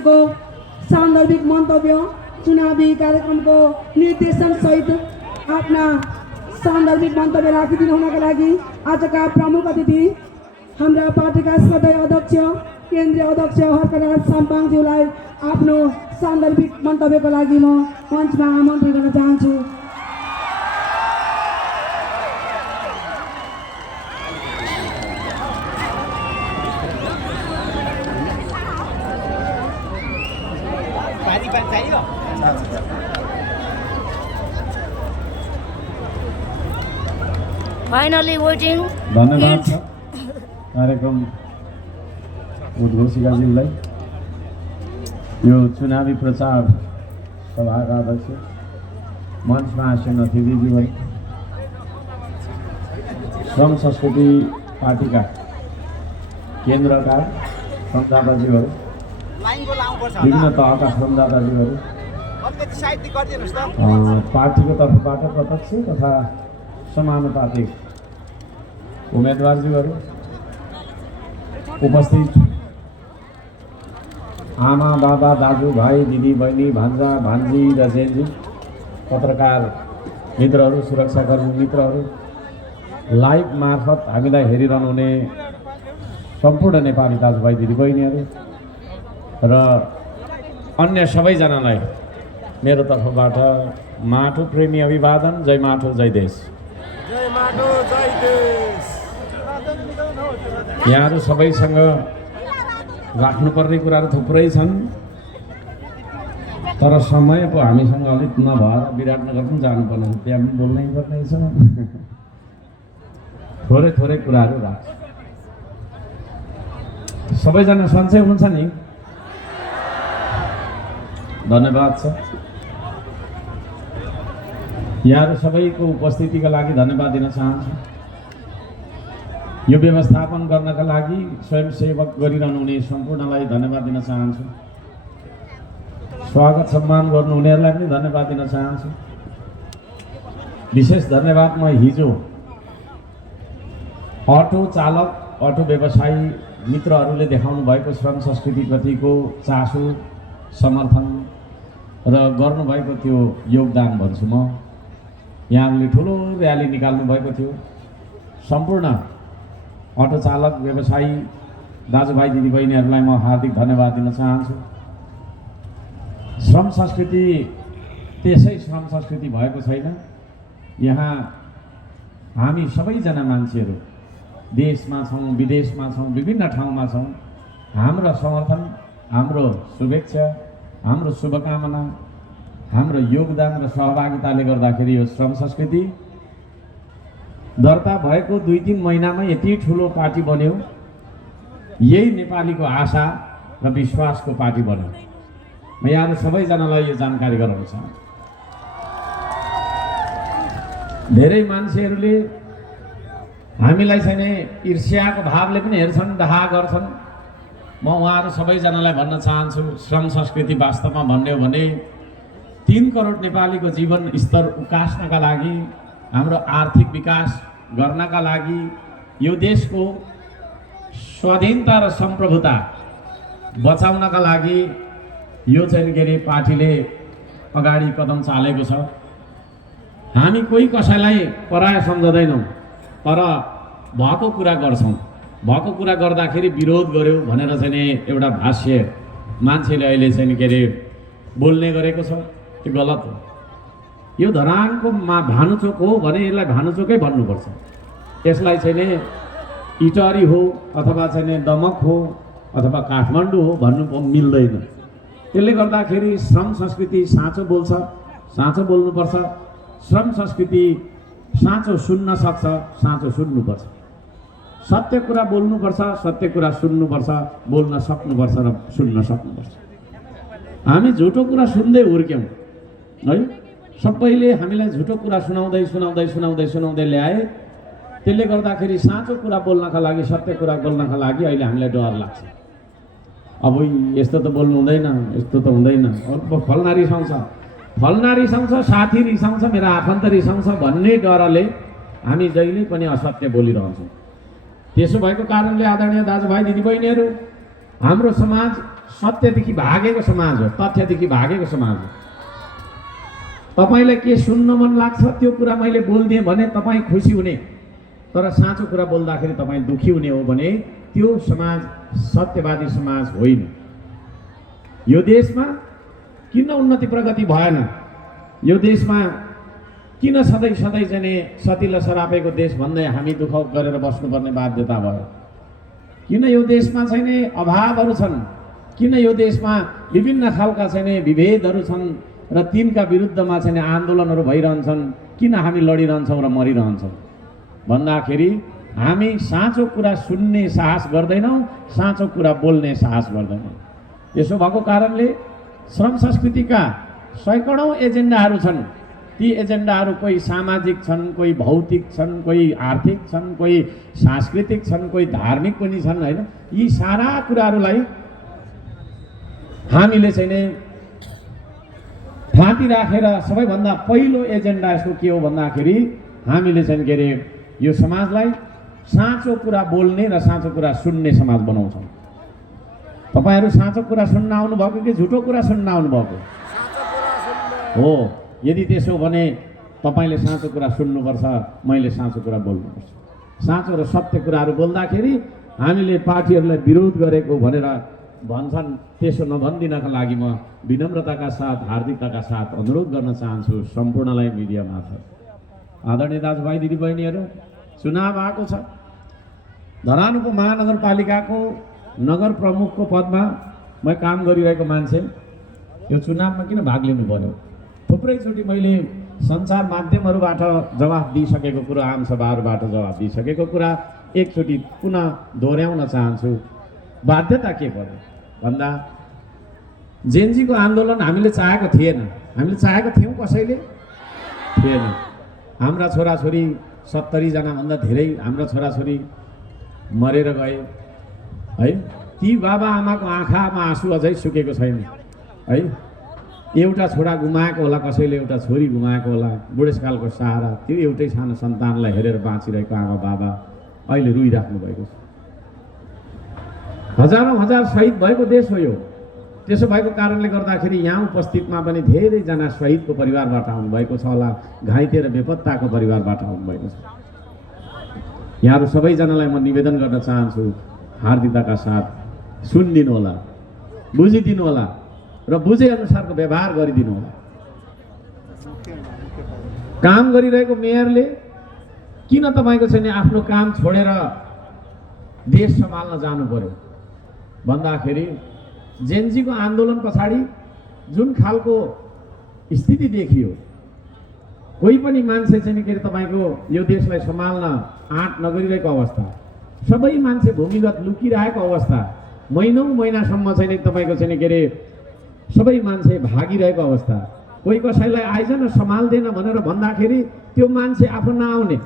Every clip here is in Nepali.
को सान्दर्भिक मन्तव्य चुनावी कार्यक्रमको निर्देशन सहित आफ्ना सान्दर्भिक मन्तव्य राखिदिनु हुनका लागि आजका प्रमुख अतिथि हाम्रा पार्टीका सदस्य अध्यक्ष केन्द्रीय अध्यक्ष हर्कराज साम्पाङज्यूलाई आफ्नो सान्दर्भिक मन्तव्यको लागि म मञ्चमा आमन्त्रण गर्न चाहन्छु। Finally voting. धन्यवाद छ कार्यक्रम उद्घोषिकाज्यूलाई। यो चुनावी प्रचार सभाका अध्यक्ष मञ्चमा आसीन अतिथिज्यूहरू, श्रम संस्कृति पार्टीका केन्द्रका संवाददाताज्यूहरू, विभिन्न तहका संवाददाताज्यूहरू, पार्टीको तर्फबाट प्रत्यक्ष तथा समानुपातिक उम्मेदवारज्यूहरू, उपस्थित आमा बाबा दाजु भाइ दिदी बहिनी भान्जा भान्जी र जेन्जी, पत्रकार मित्रहरू, सुरक्षाकर्मी मित्रहरू, लाइभ मार्फत हामीलाई हेरिरहनुहुने सम्पूर्ण नेपाली दाजुभाइ दिदीबहिनीहरू र अन्य सबैजनालाई मेरो तर्फबाट माटो प्रेमी अभिवादन। जय माटो जय देश। जय माटो जय देश। यहाँहरू सबैसँग राख्नुपर्ने कुराहरू थुप्रै छन्, तर समय पो हामीसँग अलिक नभएर विराटनगर पनि जानुपर्ने, त्यहाँ पनि बोल्नै पर्ने छ। थोरै थोरै कुराहरू राख्छ। सबैजना सन्चै हुनुहुन्छ नि? धन्यवाद छ। यहाँहरू सबैको उपस्थितिका लागि धन्यवाद दिन चाहन्छु। यो व्यवस्थापन गर्नका लागि स्वयंसेवक गरिरहनुहुने सम्पूर्णलाई धन्यवाद दिन चाहन्छु। स्वागत सम्मान गर्नुहुनेहरूलाई पनि धन्यवाद दिन चाहन्छु। विशेष धन्यवाद म हिजो अटो चालक, अटो व्यवसायी मित्रहरूले देखाउनु भएको श्रम संस्कृतिप्रतिको चासो, समर्थन र गर्नुभएको त्यो योगदान भन्छु म। यहाँहरूले ठुलो र्याली निकाल्नु भएको थियो। सम्पूर्ण अटो चालक व्यवसायी दाजुभाइ दिदीबहिनीहरूलाई म हार्दिक धन्यवाद दिन चाहन्छु। श्रम संस्कृति त्यसै श्रम संस्कृति भएको छैन। यहाँ हामी सबैजना मान्छेहरू देशमा छौँ, विदेशमा छौँ, विभिन्न ठाउँमा छौँ। हाम्रो समर्थन, हाम्रो शुभेच्छा, हाम्रो शुभकामना, हाम्रो योगदान र सहभागिताले गर्दाखेरि यो श्रम संस्कृति दर्ता भएको 2-3 महिनामा यति ठुलो पार्टी बन्यो। यही नेपालीको आशा र विश्वासको पार्टी बन्यो। म यहाँहरू सबैजनालाई यो जानकारी गराउन चाहन्छु। धेरै मान्छेहरूले हामीलाई चाहिँ ईर्ष्याको भावले पनि हेर्छन्, डाहा गर्छन्। म उहाँहरू सबैजनालाई भन्न चाहन्छु, श्रम संस्कृति वास्तवमा भन्ने हो भने 3 करोड नेपालीको जीवन स्तर उकास्नका लागि, हाम्रो आर्थिक विकास गर्नका लागि, यो देशको स्वाधीनता र सम्प्रभुता बचाउनका लागि यो चाहिँ के अरे पार्टीले अगाडि कदम चालेको छ। हामी कोही कसैलाई पराय सम्झदैनौँ, तर भएको कुरा गर्छौँ। भएको कुरा गर्दाखेरि विरोध गर्यो भनेर चाहिँ एउटा भाष्य मान्छेले अहिले चाहिँ के अरे बोल्ने गरेको छ, त्यो गलत हो। यो धरानको भानुचोक हो भने यसलाई भानुचोकै भन्नुपर्छ। यसलाई चाहिँ इटहरी हो अथवा चाहिँ दमक हो अथवा काठमाडौँ हो भन्नु मिल्दैन। त्यसले गर्दाखेरि श्रम संस्कृति साँचो बोल्छ, साँचो बोल्नुपर्छ। श्रम संस्कृति साँचो सुन्न सक्छ, साँचो सुन्नुपर्छ। सत्य कुरा बोल्नुपर्छ, सत्य कुरा सुन्नुपर्छ, बोल्न सक्नुपर्छ र सुन्न सक्नुपर्छ। हामी झुटो कुरा सुन्दै हुर्क्यौँ है। सबैले हामीलाई झुटो कुरा सुनाउँदै सुनाउँदै सुनाउँदै सुनाउँदै ल्याए। त्यसले गर्दाखेरि साँचो कुरा बोल्नका लागि, सत्य कुरा बोल्नका लागि अहिले हामीलाई डर लाग्छ। अब यस्तो त बोल्नु हुँदैन, यस्तो त हुँदैन, फल्ना रिसाउँछ, फल्ना रिसाउँछ, साथी रिसाउँछ, मेरो आफन्त रिसाउँछ भन्ने डरले हामी जहिले पनि असत्य बोलिरहन्छौँ। त्यसो भएको कारणले आदरणीय दाजुभाइ दिदीबहिनीहरू, हाम्रो समाज सत्यदेखि भागेको समाज हो, तथ्यदेखि भागेको समाज हो। तपाईँलाई के सुन्न मन लाग्छ त्यो कुरा मैले बोलिदिएँ भने तपाईँ खुसी हुने, तर साँचो कुरा बोल्दाखेरि तपाईँ दुखी हुने हो भने त्यो समाज सत्यवादी समाज होइन। यो देशमा किन उन्नति प्रगति भएन? यो देशमा किन सधैँ सधैँ चाहिँ सतिलो सरापेको देश भन्दै हामी दुःख गरेर बस्नुपर्ने बाध्यता भयो? किन यो देशमा चाहिँ अभावहरू छन्? किन यो देशमा विभिन्न खालका चाहिँ विभेदहरू छन् र तिनका विरुद्धमा चाहिँ आन्दोलनहरू भइरहन्छन्? किन हामी लडिरहन्छौँ र मरिरहन्छौँ भन्दाखेरि हामी साँचो कुरा सुन्ने साहस गर्दैनौँ, साँचो कुरा बोल्ने साहस गर्दैनौँ। यसो भएको कारणले श्रम संस्कृतिका सैकडौँ एजेन्डाहरू छन्। ती एजेन्डाहरू कोही सामाजिक छन्, कोही भौतिक छन्, कोही आर्थिक छन्, कोही सांस्कृतिक छन्, कोही धार्मिक पनि छन् होइन। यी सारा कुराहरूलाई हामीले चाहिँ थाती राखेर सबैभन्दा पहिलो एजेन्डा यसको के हो भन्दाखेरि हामीले चाहिँ के अरे यो समाजलाई साँचो कुरा बोल्ने र साँचो कुरा सुन्ने समाज बनाउँछौँ। तपाईँहरू साँचो कुरा सुन्न आउनुभएको कि झुटो कुरा सुन्न आउनुभएको हो? यदि त्यसो भने तपाईँले साँचो कुरा सुन्नुपर्छ, मैले साँचो कुरा बोल्नुपर्छ। साँचो र सत्य कुराहरू बोल्दाखेरि हामीले पार्टीहरूलाई विरोध गरेको भनेर भन्छन्, त्यसो नभनिदिनका लागि म विनम्रताका साथ हार्दिकताका साथ अनुरोध गर्न चाहन्छु सम्पूर्णलाई मिडिया मार्फत। आदरणीय दाजुभाइ दिदीबहिनीहरू, चुनाव आएको छ। धरान उपमहानगरपालिकाको नगर प्रमुखको पदमा म काम गरिरहेको मान्छे यो चुनावमा किन भाग लिनु पर्यो? थुप्रैचोटि मैले सञ्चार माध्यमहरूबाट जवाफ दिइसकेको कुरा, आमसभाहरूबाट जवाफ दिइसकेको कुरा एकचोटि पुनः दोहोऱ्याउन चाहन्छु। बाध्यता के पर्यो भन्दा जेनजीको आन्दोलन हामीले चाहेको थिएन। हामीले चाहेको थियौँ, कसैले थिएन। हाम्रा छोराछोरी 70 जनाभन्दा धेरै हाम्रा छोराछोरी मरेर गए है। ती बाबा आमाको आँखामा आँसु अझै सुकेको छैन है। एउटा छोरा गुमाएको होला, कसैले एउटा छोरी गुमाएको होला, बुढेसकालको सहारा त्यो एउटै सानो सन्तानलाई हेरेर बाँचिरहेको आमा बाबा अहिले रुइराख्नु भएको छ। हजारौँ हजार शहीद भएको देश हो यो। त्यसो भएको कारणले गर्दाखेरि यहाँ उपस्थितमा पनि धेरैजना शहीदको परिवारबाट आउनुभएको छ होला, घाइते र बेपत्ताको परिवारबाट आउनुभएको छ। यहाँहरू सबैजनालाई म निवेदन गर्न चाहन्छु, हार्दिकताका साथ सुनिदिनु होला, बुझिदिनु होला र बुझेअनुसारको व्यवहार गरिदिनु होला। काम गरिरहेको मेयरले किन तपाईँको चाहिँ आफ्नो काम छोडेर देश सम्हाल्न जानु पर्यो भन्दाखेरि जेनजीको आन्दोलन पछाडि जुन खालको स्थिति देखियो, कोही पनि मान्छे चाहिँ के अरे तपाईँको यो देशलाई सम्हाल्न आँट नगरिरहेको अवस्था, सबै मान्छे भूमिगत लुकिरहेको अवस्था, महिनौँ महिनासम्म चाहिँ तपाईँको चाहिँ के अरे सबै मान्छे भागिरहेको अवस्था, कोही कसैलाई आइज न सम्हाल्दैन भनेर भन्दाखेरि त्यो मान्छे आफू नआउने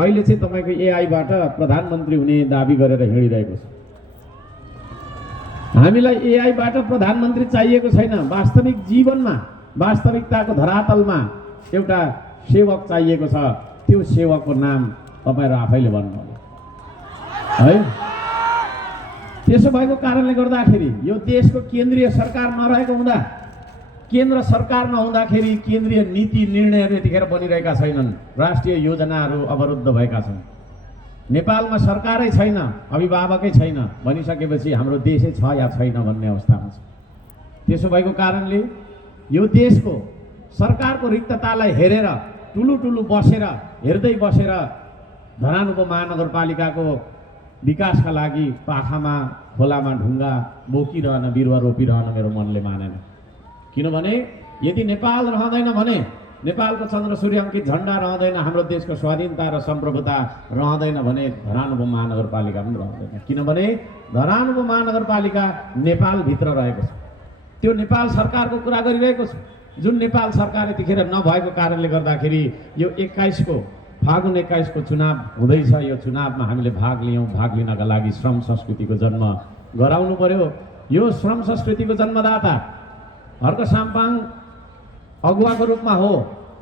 अहिले चाहिँ तपाईँको एआईबाट प्रधानमन्त्री हुने दाबी गरेर हिँडिरहेको छ। हामीलाई एआईबाट प्रधानमन्त्री चाहिएको छैन। वास्तविक जीवनमा, वास्तविकताको धरातलमा एउटा सेवक चाहिएको छ। त्यो सेवकको नाम तपाईँहरू आफैले भन्नुभयो है। त्यसो भएको कारणले गर्दाखेरि यो देशको केन्द्रीय सरकार नरहेको हुँदा, केन्द्र सरकार नहुँदाखेरि केन्द्रीय नीति निर्णयहरू यतिखेर बनिरहेका छैनन्। राष्ट्रिय योजनाहरू अवरुद्ध भएका छन्। नेपालमा सरकारै छैन, अभिभावकै छैन भनिसकेपछि हाम्रो देशै छ या छैन भन्ने अवस्थामा छ। त्यसो भएको कारणले यो देशको सरकारको रिक्ततालाई हेरेर टुलु बसेर हेर्दै बसेर धरान उपमहानगरपालिकाको विकासका लागि पाखामा खोलामा ढुङ्गा बोकिरहन, बिरुवा रोपिरहन मेरो मनले मानेन। किनभने यदि नेपाल रहँदैन भने, नेपालको चन्द्र सूर्याङ्कित झन्डा रहँदैन, हाम्रो देशको स्वाधीनता र सम्प्रभुता रहँदैन भने धरान उपमहानगरपालिका पनि रहँदैन। किनभने धरान उपमहानगरपालिका नेपालभित्र रहेको छ। त्यो नेपाल सरकारको कुरा गरिरहेको छ। जुन नेपाल सरकार यतिखेर नभएको कारणले गर्दाखेरि यो 21 को फागुन 21 को चुनाव हुँदैछ। यो चुनावमा हामीले भाग लियौँ। भाग लिनका लागि श्रम संस्कृतिको जन्म गराउनु पर्यो। यो श्रम संस्कृतिको जन्मदाता हर्क साम्पाङ अगुवाको रूपमा हो,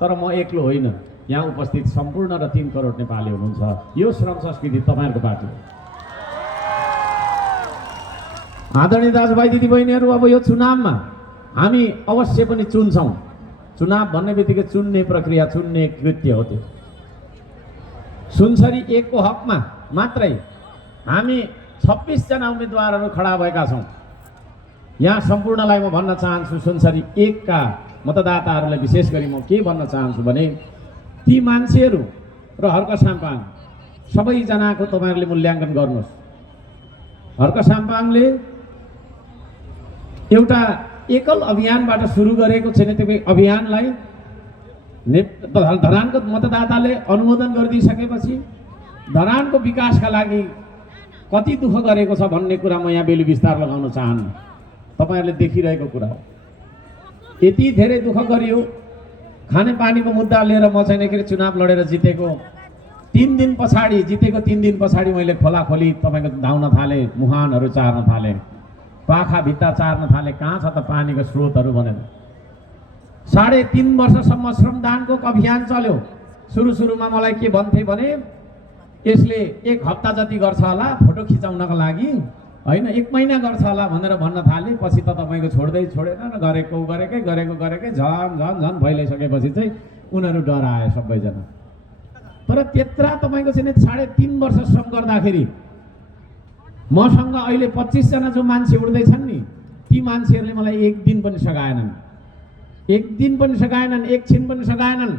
तर म एक्लो होइन। यहाँ उपस्थित सम्पूर्ण र 3 करोड नेपाली हुनुहुन्छ। यो श्रम संस्कृति तपाईँहरूको पार्टी हो। आदरणीय दाजुभाइ दिदीबहिनीहरू, अब यो चुनावमा हामी अवश्य पनि चुन्छौँ। चुनाव भन्ने बित्तिकै चुन्ने प्रक्रिया, चुन्ने कृत्य हो त्यो। सुनसरी 1 को हकमा मात्रै हामी 26 जना उम्मेदवारहरू खडा भएका छौँ। यहाँ सम्पूर्णलाई म भन्न चाहन्छु, सुनसरी 1 का मतदाताहरूलाई विशेष गरी म के भन्न चाहन्छु भने ती मान्छेहरू र हर्क साम्पाङ सबैजनाको तपाईँहरूले मूल्याङ्कन गर्नुहोस्। हर्क साम्पाङले एउटा एकल अभियानबाट सुरु गरेको छैन, त्यो अभियानलाई धरानको मतदाताले अनुमोदन गरिदिइसकेपछि धरानको विकासका लागि कति दुःख गरेको छ भन्ने कुरा म यहाँ बेलु विस्तार लगाउन चाहन्न। तपाईँहरूले देखिरहेको कुरा हो। यति धेरै दुःख गरियो। खानेपानीको मुद्दा लिएर म चाहिँ के चुनाव लडेर जितेको 3 दिन पछाडि, जितेको 3 दिन पछाडि मैले खोलाखोली तपाईँको धाउन थालेँ, मुहानहरू चार्न थालेँ, पाखा भित्ता चार्न थालेँ, कहाँ छ त पानीको स्रोतहरू भनेर। 3.5 वर्षसम्म श्रमदानको अभियान चल्यो। सुरुमा मलाई के भन्थे भने यसले 1 हप्ता जति गर्छ होला फोटो खिचाउनको लागि, होइन 1 महिना गर्छ होला भनेर भन्न थाले। पछि त तपाईँको छोडेन, गरेकै झन भइसकेपछि चाहिँ उनीहरू डराए सबैजना। तर त्यत्रा तपाईँको चाहिँ 3.5 वर्ष श्रम गर्दाखेरि मसँग अहिले 25 जना जो मान्छे उड्दैछन् नि, ती मान्छेहरूले मलाई 1 दिन पनि सघाएनन्, 1 दिन पनि सघाएनन्, 1 छिन पनि सघाएनन्।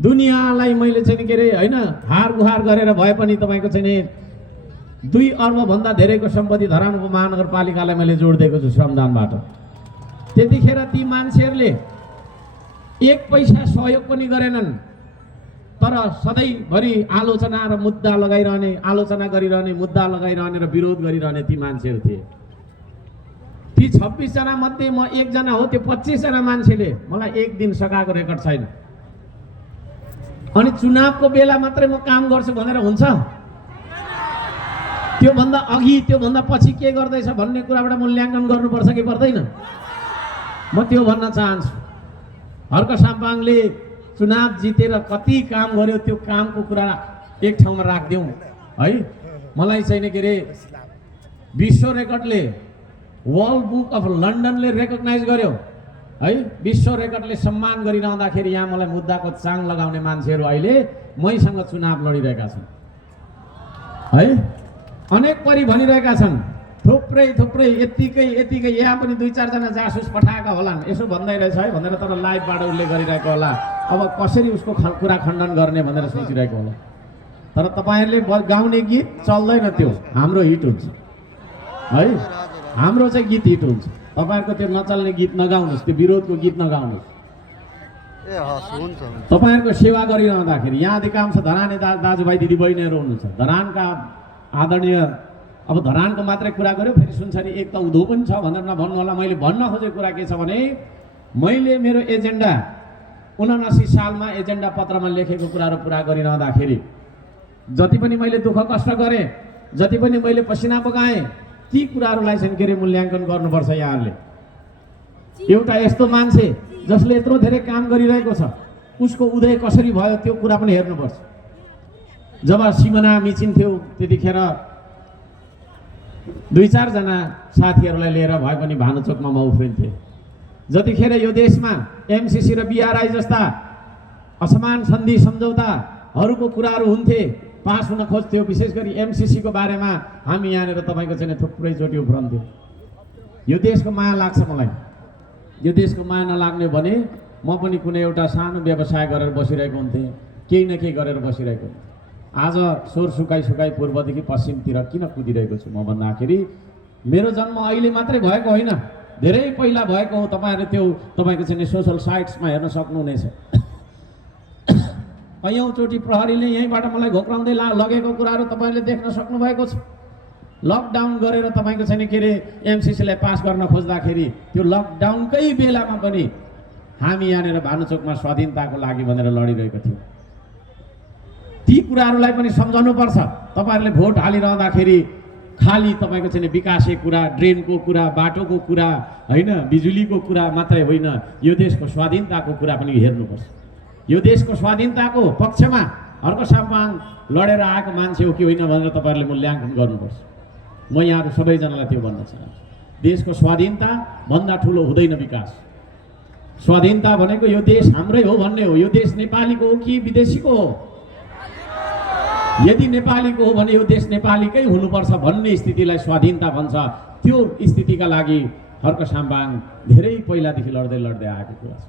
दुनियाँलाई मैले चाहिँ के अरे होइन हार गुहार गरेर भए पनि तपाईँको चाहिँ 2 अर्बभन्दा धेरैको सम्पत्ति धरान उपमहानगरपालिकालाई मैले जोडिदिएको छु श्रमदानबाट। त्यतिखेर ती मान्छेहरूले 1 पैसा सहयोग पनि गरेनन्, तर सधैँभरि आलोचना र मुद्दा लगाइरहने, आलोचना गरिरहने, मुद्दा लगाइरहने र विरोध गरिरहने ती मान्छेहरू थिए। ती 26 जना मध्ये म 1 जना हो। त्यो 25 जना मान्छेले मलाई 1 दिन सघाएको रेकर्ड छैन। अनि चुनावको बेला मात्रै म काम गर्छु भनेर हुन्छ? त्योभन्दा अघि त्योभन्दा पछि के गर्दैछ भन्ने कुराबाट मूल्याङ्कन गर्नुपर्छ कि पर्दैन? म त्यो भन्न चाहन्छु। हर्क साम्पाङले चुनाव जितेर कति काम गर्यो त्यो कामको कुरा एक ठाउँमा राखिदिउँ है। मलाई चाहिँ के अरे विश्व रेकर्डले, वर्ल्ड बुक अफ लन्डनले रेकग्नाइज गर्यो है, विश्व रेकर्डले सम्मान गरिरहँदाखेरि यहाँ मलाई मुद्दाको चाङ लगाउने मान्छेहरू अहिले मैसँग चुनाव लडिरहेका छन् है। अनेक परि भनिरहेका छन्, थुप्रै यतिकै यहाँ पनि 2-4 जना जासुस पठाएका होलान्, यसो भन्दै रहेछ है भनेर, तर लाइभबाट उसले गरिरहेको होला। अब कसरी उसको कुरा खण्डन गर्ने भनेर सोचिरहेको होला। तर तपाईँहरूले गाउने गीत चल्दैन, त्यो हाम्रो हिट हुन्छ है। हाम्रो चाहिँ गीत हिट हुन्छ। तपाईँहरूको त्यो नचल्ने गीत नगाउनुहोस्, त्यो विरोधको गीत नगाउनुहोस्। तपाईँहरूको सेवा गरिरहँदाखेरि यहाँ अधिकांश धराने दाजुभाइ दिदीबहिनीहरू हुनुहुन्छ। धरानका आदरणीय, अब धरानको मात्रै कुरा गर्यो, फेरि सुनसरी 1 त उधो पनि छ भनेर नभन्नु होला। मैले भन्न खोजेको कुरा के छ भने मैले मेरो एजेन्डा 79 सालमा एजेन्डा पत्रमा लेखेको कुराहरू पुरा गरिरहँदाखेरि जति पनि मैले दुःख कष्ट गरेँ, जति पनि मैले पसिना बगाएँ, ती कुराहरूलाई चाहिँ के अरे मूल्याङ्कन गर्नुपर्छ यहाँहरूले। एउटा यस्तो मान्छे जसले यत्रो धेरै काम गरिरहेको छ, उसको उदय कसरी भयो त्यो कुरा पनि हेर्नुपर्छ। जब सिमना मिचिन्थ्यो त्यतिखेर 2-4 जना साथीहरूलाई लिएर भए पनि भानुचोकमा म उफ्रिन्थेँ। जतिखेर यो देशमा एमसिसी र बिआरआई जस्ता असमान सन्धि सम्झौताहरूको कुराहरू हुन्थे, पास हुन खोज्थ्यो, विशेष गरी एमसिसीको बारेमा हामी यहाँनिर तपाईँको चाहिँ थुप्रैचोटि उफ्रन्थ्यो। यो देशको माया लाग्छ मलाई। यो देशको माया नलाग्ने भने म पनि कुनै एउटा सानो व्यवसाय गरेर बसिरहेको हुन्थेँ, केही न केही गरेर बसिरहेको हुन्थेँ। आज सोर सुकाइ पूर्वदेखि पश्चिमतिर किन कुदिरहेको छु म भन्दाखेरि मेरो जन्म अहिले मात्रै भएको होइन, धेरै पहिला भएको हो। तपाईँहरू त्यो तपाईँको चाहिँ सोसल साइट्समा हेर्न सक्नुहुनेछ। कैयौँचोटि प्रहरीले यहीँबाट मलाई घोक्राउँदै लगेको कुराहरू तपाईँले देख्न सक्नुभएको छ। लकडाउन गरेर तपाईँको चाहिँ के अरे एमसिसीलाई पास गर्न खोज्दाखेरि त्यो लकडाउनकै बेलामा पनि हामी यहाँनिर भानुचोकमा स्वाधीनताको लागि भनेर लडिरहेको थियौँ। ती कुराहरूलाई पनि सम्झाउनुपर्छ। तपाईँहरूले भोट हालिरहँदाखेरि खाली तपाईँको चाहिँ विकासको कुरा, ड्रेनको कुरा, बाटोको कुरा होइन, बिजुलीको कुरा मात्रै होइन, यो देशको स्वाधीनताको कुरा पनि हेर्नुपर्छ। यो देशको स्वाधीनताको पक्षमा हर्क साम्पाङ लडेर आएको मान्छे हो कि होइन भनेर तपाईँहरूले मूल्याङ्कन गर्नुपर्छ। म यहाँहरू सबैजनालाई त्यो भन्न चाहन्छु। देशको स्वाधीनता भन्दा ठुलो हुँदैन विकास। स्वाधीनता भनेको यो देश हाम्रै हो भन्ने हो। यो देश नेपालीको हो कि विदेशीको हो? यदि नेपालीको हो भने यो देश नेपालीकै हुनुपर्छ भन्ने स्थितिलाई स्वाधीनता भन्छ। त्यो स्थितिका लागि हर्क साम्बाङ धेरै पहिलादेखि लड्दै आएको कुरा छ।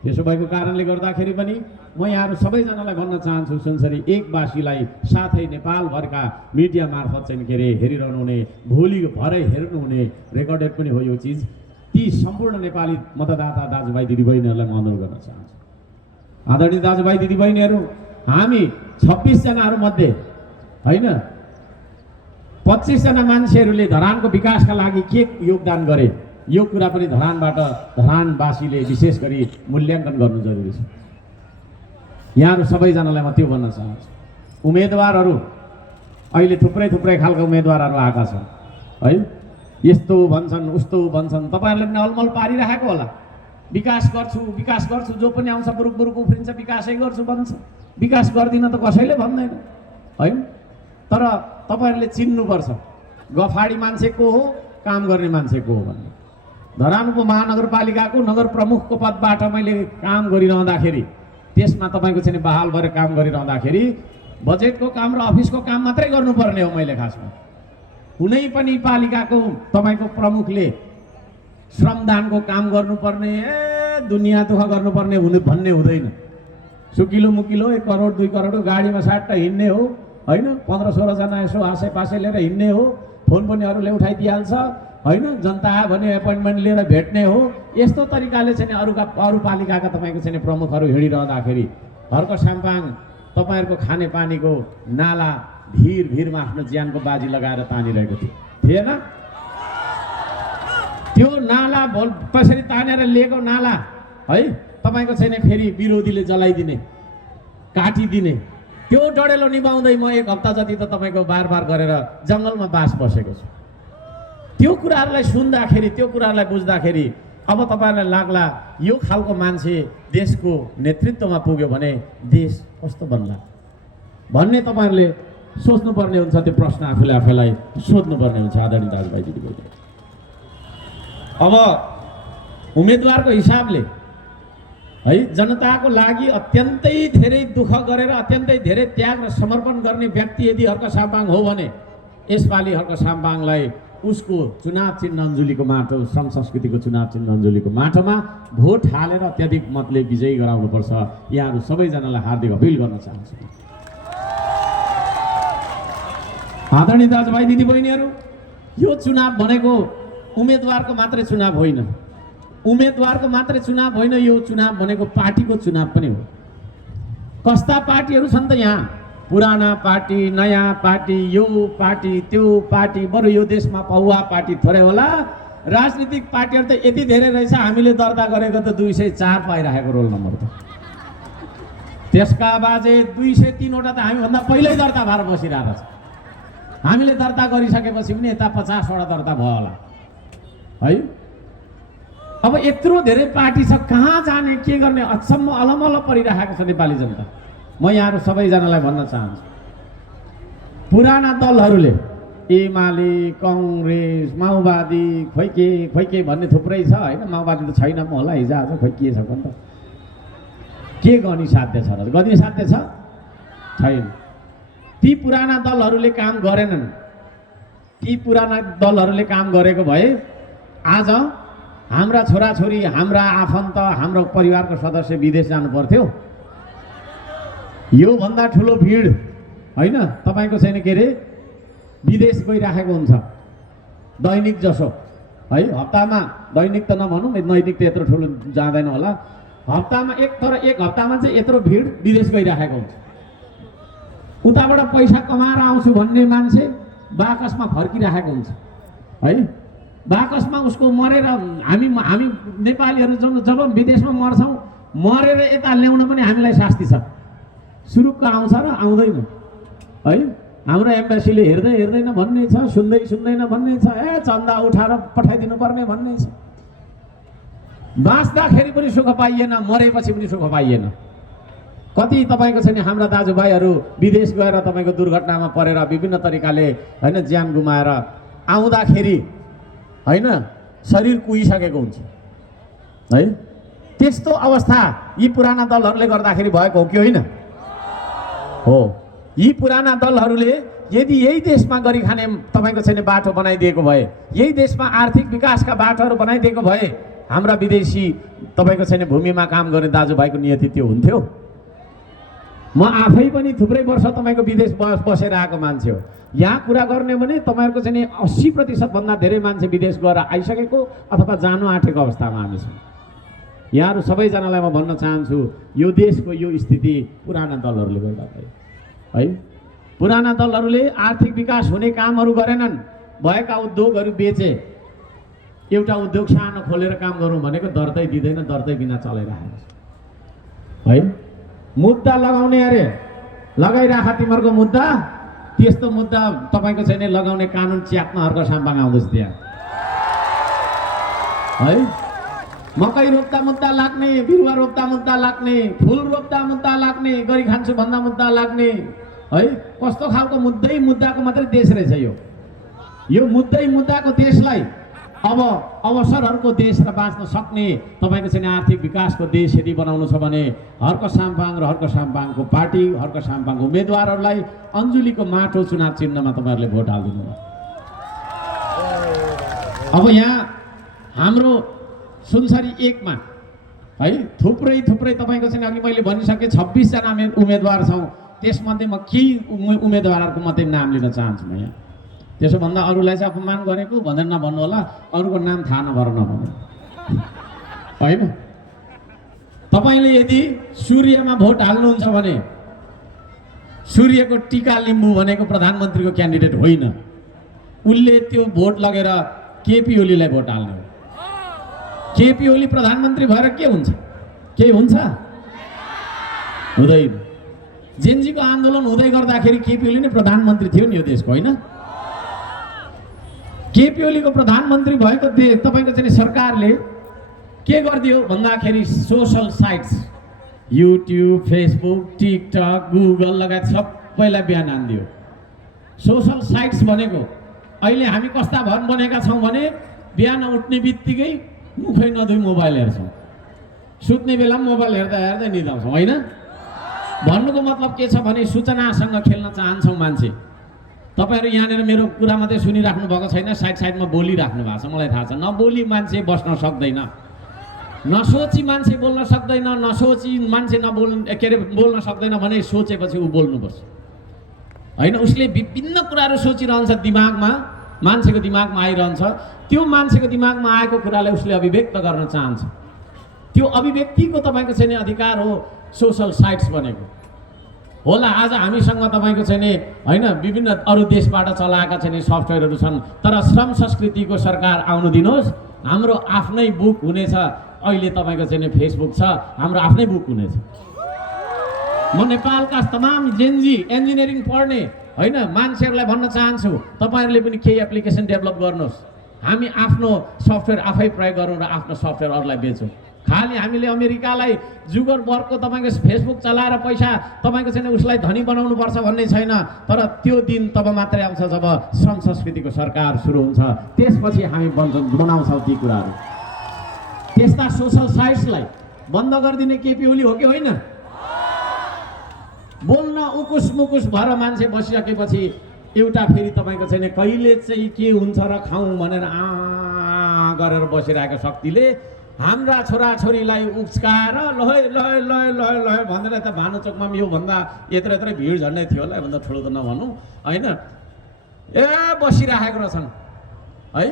त्यसो भएको कारणले गर्दाखेरि पनि म यहाँहरू सबैजनालाई भन्न चाहन्छु, सुनसरी एकवासीलाई साथै नेपालभरका मिडिया मार्फत चाहिँ के अरे हेरिरहनु हुने, भोलि भरै हेर्नुहुने रेकर्डेड पनि हो यो चिज, ती सम्पूर्ण नेपाली मतदाता दाजुभाइ दिदीबहिनीहरूलाई म अनुरोध गर्न चाहन्छु। आदरणीय दाजुभाइ दिदीबहिनीहरू, हामी 26 जनाहरू मध्ये होइन 25 जना मान्छेहरूले धरानको विकासका लागि के योगदान गरे, यो कुरा पनि धरानवासीले विशेष गरी मूल्याङ्कन गर्नु जरुरी छ। यहाँहरू सबैजनालाई म त्यो भन्न चाहन्छु। उम्मेदवारहरू अहिले थुप्रै खालका उम्मेदवारहरू आएका छन् है, यस्तो भन्छन् उस्तो भन्छन्, तपाईँहरूले पनि अलमल पारिराखेको होला। विकास गर्छु जो पनि आउँछ बुरुक उफ्रिन्छ, विकासै गर्छु भन्छ। विकास गर्दिन त कसैले भन्दैन है। तर तपाईँहरूले चिन्नुपर्छ गफाडी मान्छे को हो, काम गर्ने मान्छे को हो भन्ने। धरानको महानगरपालिकाको नगर प्रमुखको पदबाट मैले काम गरिरहँदाखेरि, त्यसमा तपाईँको चाहिँ बहाल भएर काम गरिरहँदाखेरि बजेटको काम र अफिसको काम मात्रै गर्नुपर्ने हो। मैले खासमा कुनै पनि पालिकाको तपाईँको प्रमुखले श्रमदानको काम गर्नुपर्ने, दुनियाँ दुःख गर्नुपर्ने भन्ने हुँदैन। सुकिलो मुकिलो 1 करोड 2 करोड गाडीमा साट्टा हिँड्ने हो होइन, 15-16 जना यसो आसैपासै लिएर हिँड्ने हो, फोन पनि अरूले उठाइदिइहाल्छ होइन, जनता आयो भने एपोइन्टमेन्ट लिएर भेट्ने हो। यस्तो तरिकाले चाहिँ अरू पालिकाका तपाईँको चाहिँ प्रमुखहरू हिँडिरहँदाखेरि हर्क साम्बाङ तपाईँहरूको खानेपानीको नाला भिरमा आफ्नो ज्यानको बाजी लगाएर तानिरहेको थिएन? त्यो नाला कसरी तानेर लिएको नाला है, तपाईँको छैन फेरि विरोधीले जलाइदिने, काटिदिने, त्यो डडेलो निभाउँदै म 1 हप्ता जति त तपाईँको बार गरेर जङ्गलमा बास बसेको छु। त्यो कुराहरूलाई सुन्दाखेरि, त्यो कुराहरूलाई बुझ्दाखेरि अब तपाईँहरूलाई लाग्ला यो खालको मान्छे देशको नेतृत्वमा पुग्यो भने देश कस्तो बन्ला भन्ने तपाईँहरूले सोच्नुपर्ने हुन्छ। त्यो प्रश्न आफूलाई सोध्नुपर्ने हुन्छ। आदरणीय दाजुभाइ दिदीबहिनी, अब उम्मेदवारको हिसाबले है जनताको लागि अत्यन्तै धेरै दुःख गरेर अत्यन्तै धेरै त्याग र समर्पण गर्ने व्यक्ति यदि हर्क साम्बाङ हो भने यसपालि हर्क साम्बाङलाई उसको चुनाव चिन्ह अञ्जुलीको माटो, श्रम संस्कृतिको चुनाव चिन्ह अञ्जुलीको माटोमा भोट हालेर अत्याधिक मतले विजयी गराउनुपर्छ। यहाँहरू सबैजनालाई हार्दिक अपिल गर्न चाहन्छु। आदरणीय दाजुभाइ दिदीबहिनीहरू, यो चुनाव भनेको उम्मेदवारको मात्रै चुनाव होइन, यो चुनाव भनेको पार्टीको चुनाव पनि हो। कस्ता पार्टीहरू छन् त यहाँ, पुराना पार्टी, नयाँ पार्टी, यो पार्टी त्यो पार्टी, बरु यो देशमा पौवा पार्टी थोरै होला। राजनीतिक पार्टीहरू त यति धेरै रहेछ, हामीले दर्ता गरेको त 204 पाइराखेको रोल नम्बर त। त्यसका बाजे 203 वटा त हामीभन्दा पहिल्यै दर्ता भएर बसिरहेको छ। हामीले दर्ता गरिसकेपछि पनि यता 50 वटा दर्ता भयो होला है। अब यत्रो धेरै पार्टी छ, कहाँ जाने, के गर्ने, अचम्म अलमल परिरहेको छ नेपाली जनता। म यहाँहरू सबैजनालाई भन्न चाहन्छु, पुराना दलहरूले एमाले, कङ्ग्रेस, माओवादी, खोइ के भन्ने थुप्रै छ होइन। माओवादी त छैन म होला, हिजो आज खोइ के छ भने त के गर्ने साध्य छ र? गर्ने साध्य छ? छैन। ती पुराना दलहरूले काम गरेनन्। ती पुराना दलहरूले काम गरेको भए आज हाम्रा छोराछोरी, हाम्रा आफन्त, हाम्रो परिवारको सदस्य विदेश जानु पर्थ्यो। यो भन्दा ठुलो भिड होइन तपाईँको छैन के अरे विदेश गइराखेको हुन्छ दैनिक जसो है। हप्तामा, दैनिक त नभनौँ, दैनिक त यत्रो ठुलो जाँदैन होला, हप्तामा एक हप्तामा चाहिँ यत्रो भिड विदेश गइराखेको हुन्छ। उताबाट पैसा कमाएर आउँछु भन्ने मान्छे बाकसमा फर्किराखेको हुन्छ है। बाकसमा उसको मरेर हामी नेपालीहरू जब विदेशमा मर्छौँ, मरेर यता ल्याउन पनि हामीलाई शास्ति छ। सुरुक्क आउँछ र आउँदैन है। हाम्रो एम्बेसीले हेर्दैन भन्ने छ, सुन्दैन भन्ने छ, चन्दा उठाएर पठाइदिनु पर्ने भन्ने छ। बाँच्दाखेरि पनि सुख पाइएन, मरेपछि पनि सुख पाइएन। कति तपाईँको छैन हाम्रा दाजुभाइहरू विदेश गएर तपाईँको दुर्घटनामा परेर विभिन्न तरिकाले होइन ज्यान गुमाएर आउँदाखेरि होइन शरीर कुहिसकेको हुन्छ है। त्यस्तो अवस्था यी पुराना दलहरूले गर्दाखेरि भएको हो कि होइन? हो। यी पुराना दलहरूले यदि यही देशमा गरी खाने तपाईँको चाहिँ बाटो बनाइदिएको भए, यही देशमा आर्थिक विकासका बाटोहरू बनाइदिएको भए हाम्रा विदेशी तपाईँको चाहिँ भूमिमा काम गर्ने दाजुभाइको नियति त्यो हुन्थ्यो। म आफै पनि थुप्रै वर्ष तपाईँको विदेश बसेर आएको मान्छे हो। यहाँ कुरा गर्ने भने तपाईँहरूको चाहिँ 80% धेरै मान्छे विदेश गएर आइसकेको अथवा जानु आँटेको अवस्थामा हामी छौँ। यहाँहरू सबैजनालाई म भन्न चाहन्छु यो देशको यो स्थिति पुराना दलहरूले गर्दा है। पुराना दलहरूले आर्थिक विकास हुने कामहरू गरेनन्, भएका उद्योगहरू बेचे। एउटा उद्योग सानो खोलेर काम गरौँ भनेको दर्दै दिँदैन, दर्दै बिना चलाइरहेको छ है। मुद्दा लगाउने अरे लगाइराख तिमीहरूको मुद्दा, त्यस्तो मुद्दा तपाईँको छैन लगाउने कानुन च्यात्न हर्क साम्पाङ आउँदैछ त्यहाँ है। मकै रोप्दा मुद्दा लाग्ने, बिरुवा रोप्दा मुद्दा लाग्ने, फुल रोप्दा मुद्दा लाग्ने, गरी खान्छु भन्दा मुद्दा लाग्ने है। कस्तो खालको मुद्दाको मात्रै देश रहेछ यो मुद्दै मुद्दाको देशलाई अब अवसरहरूको देश र बाँच्न सक्ने तपाईँको चाहिँ आर्थिक विकासको देश यदि बनाउनु छ भने हर्क साम्पाङ र हर्क साम्पाङको पार्टी, हर्क साम्पाङको उम्मेदवारहरूलाई अन्जुलीको माटो चुनाव चिन्हमा तपाईँहरूले भोट हालिदिनु। अब यहाँ हाम्रो सुनसरी 1 मा है थुप्रै तपाईँको चाहिँ अघि मैले भनिसकेँ 26 जना उम्मेदवार छौँ। त्यसमध्येमा केही उम्मेदवारहरूको मात्रै नाम लिन चाहन्छु म यहाँ। त्यसो भन्दा अरूलाई चाहिँ अपमान गरेको भनेर नभन्नु होला, अरूको नाम थाहा नभएर नभन्नु होइन। तपाईँले यदि सूर्यमा भोट हाल्नुहुन्छ भने सूर्यको टीका लिम्बू भनेको प्रधानमन्त्रीको क्यान्डिडेट होइन, उसले त्यो भोट लगेर केपी ओलीलाई भोट हाल्ने हो। केपी ओली प्रधानमन्त्री भएर के हुन्छ? केही हुन्छ? हुँदैन। जेनजीको आन्दोलन हुँदै गर्दाखेरि केपी ओली नै प्रधानमन्त्री थियो नि यो देशको, होइन? केपी ओलीको प्रधानमन्त्री भएको तपाईँको चाहिँ सरकारले के गरिदियो भन्दाखेरि social sites YouTube, Facebook, TikTok, Google लगायत सबैलाई बिहान आनिदियो। सोसल साइट्स भनेको अहिले हामी कस्ता बनेका छौँ भने बिहान उठ्ने बित्तिकै मुखै नधोइ मोबाइल हेर्छौँ, सुत्ने बेला मोबाइल हेर्दा हेर्दै निदाउँछौँ, होइन? भन्नुको मतलब के छ भने सूचनासँग खेल्न चाहन्छौँ मान्छे। तपाईँहरू यहाँनिर मेरो कुरा मात्रै सुनिराख्नु भएको छैन, साइडमा बोलिराख्नु भएको छ, मलाई थाहा छ। नबोली मान्छे बस्न सक्दैन, नसोची मान्छे बोल्न सक्दैन, नसोची मान्छे बोल्न सक्दैन भने सोचेपछि ऊ बोल्नुपर्छ होइन। उसले विभिन्न कुराहरू सोचिरहन्छ, दिमागमा मान्छेको दिमागमा आइरहन्छ। त्यो मान्छेको दिमागमा आएको कुरालाई उसले अभिव्यक्त गर्न चाहन्छ। त्यो अभिव्यक्तिको तपाईँको चाहिँ अधिकार हो सोसल साइट्स भनेको। होला आज हामीसँग तपाईँको चाहिँ होइन विभिन्न अरू देशबाट चलाएका चाहिँ सफ्टवेयरहरू छन्, तर श्रम संस्कृतिको सरकार आउनु दिनुहोस्, हाम्रो आफ्नै बुक हुनेछ। अहिले तपाईँको चाहिँ फेसबुक छ, हाम्रो आफ्नै बुक हुनेछ। म नेपालका तमाम जेनजी इन्जिनियरिङ पढ्ने होइन मान्छेहरूलाई भन्न चाहन्छु, तपाईँहरूले पनि केही एप्लिकेसन डेभलप गर्नुहोस्। हामी आफ्नो सफ्टवेयर आफै प्रयोग गरौँ र आफ्नो सफ्टवेयर अरूलाई बेचौँ। खालि हामीले अमेरिकालाई जुगरबर्गको तपाईँको फेसबुक चलाएर पैसा तपाईँको चाहिँ उसलाई धनी बनाउनु पर्छ भन्ने छैन। तर त्यो दिन तब मात्रै आउँछ जब श्रम संस्कृतिको सरकार सुरु हुन्छ, त्यसपछि हामी बनाउँछौँ ती कुराहरू। त्यस्ता सोसल साइट्सलाई बन्द गरिदिने केपी ओली हो कि होइन? बोल्न उकुस मुकुस भएर मान्छे बसिसकेपछि एउटा फेरि तपाईँको चाहिँ कहिले चाहिँ के हुन्छ र खाउँ भनेर गरेर बसिरहेको शक्तिले हाम्रा छोराछोरीलाई उस्काएर लहै लहै लहै लहै लहै भनेर त भानुचोकमा पनि योभन्दा यत्रो भिड झन्डै थियो होला, योभन्दा ठुलो त नभनौँ होइन, बसिराखेको रहेछन् है।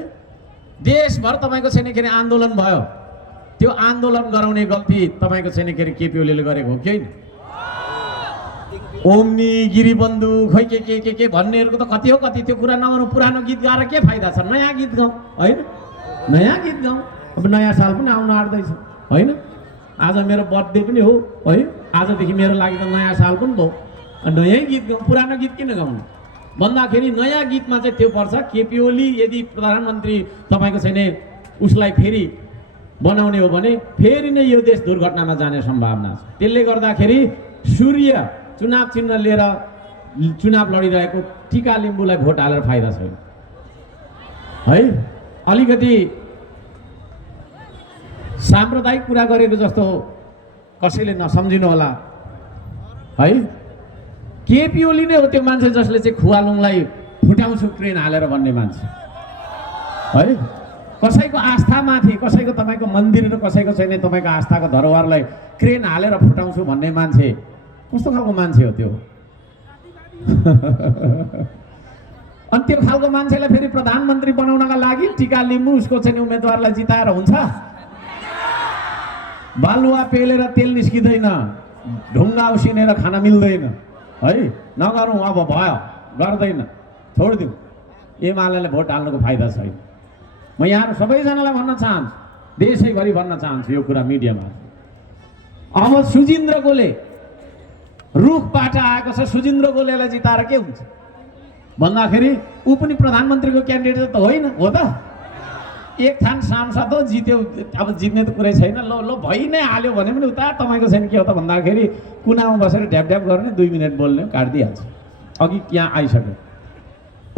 देशभर तपाईँको छैन के अरे आन्दोलन भयो, त्यो आन्दोलन गराउने गल्ती तपाईँको छैन के अरे केपी ओलीले गरेको हो कि होइन? ओम्नी गिरिबन्धु खै के भन्नेहरूको त कति हो कति, त्यो कुरा नगर्नु। पुरानो गीत गाएर के फाइदा छ? नयाँ गीत गाउँ होइन, नयाँ गीत गाउँ। अब नयाँ साल पनि आउन आँट्दैछ होइन, आज मेरो बर्थडे पनि हो है, आजदेखि मेरो लागि त नयाँ साल पनि भयो। नयाँ गीत गाउँ, पुरानो गीत किन गाउनु भन्दाखेरि नयाँ गीतमा चाहिँ त्यो पर्छ। केपी ओली यदि प्रधानमन्त्री तपाईँको छैन उसलाई फेरि बनाउने हो भने फेरि नै यो देश दुर्घटनामा जाने सम्भावना छ। त्यसले गर्दाखेरि सूर्य चुनाव चिन्ह लिएर चुनाव लडिरहेको टीका लिम्बूलाई भोट हालेर फाइदा छैन। है अलिकति साम्प्रदायिक कुरा गरेको जस्तो कसैले नसम्झिनु होला है। केपी ओली नै हो त्यो मान्छे जसले चाहिँ खुवालुङलाई फुटाउँछु क्रेन हालेर भन्ने मान्छे है। कसैको आस्थामाथि कसैको तपाईँको मन्दिर र कसैको चाहिँ तपाईँको आस्थाको धरोहरलाई क्रेन हालेर फुटाउँछु भन्ने मान्छे कस्तो खालको मान्छे हो त्यो? अनि त्यो खालको मान्छेलाई फेरि प्रधानमन्त्री बनाउनका लागि टिका लिम्बू उसको चाहिँ उम्मेदवारलाई जिताएर हुन्छ? बालुवा पेलेर तेल निस्किँदैन, ढुङ्गा उसिनेर खान मिल्दैन है। नगरौँ, अब भयो, गर्दैन, छोडिदिउँ। एमाले भोट हाल्नुको फाइदा छैन। म यहाँ सबैजनालाई भन्न चाहन्छु, देशैभरि भन्न चाहन्छु यो कुरा मिडियामा। अब सुजिन्द्र गोले रुखबाट आएको छ, सुजिन्द्र गोलेलाई जिताएर के हुन्छ भन्दाखेरि ऊ पनि प्रधानमन्त्रीको क्यान्डिडेट त होइन हो त? एक थान सांसद हो, जित्यो, अब जित्ने त कुरै छैन। ल भइ नै हाल्यो भने पनि उता तपाईँको छैन के हो त भन्दाखेरि कुनामा बसेर ढ्याप ढ्याप गर्ने, 2 मिनट बोल्ने, काटिदिइहाल्छ। अघि यहाँ आइसक्यो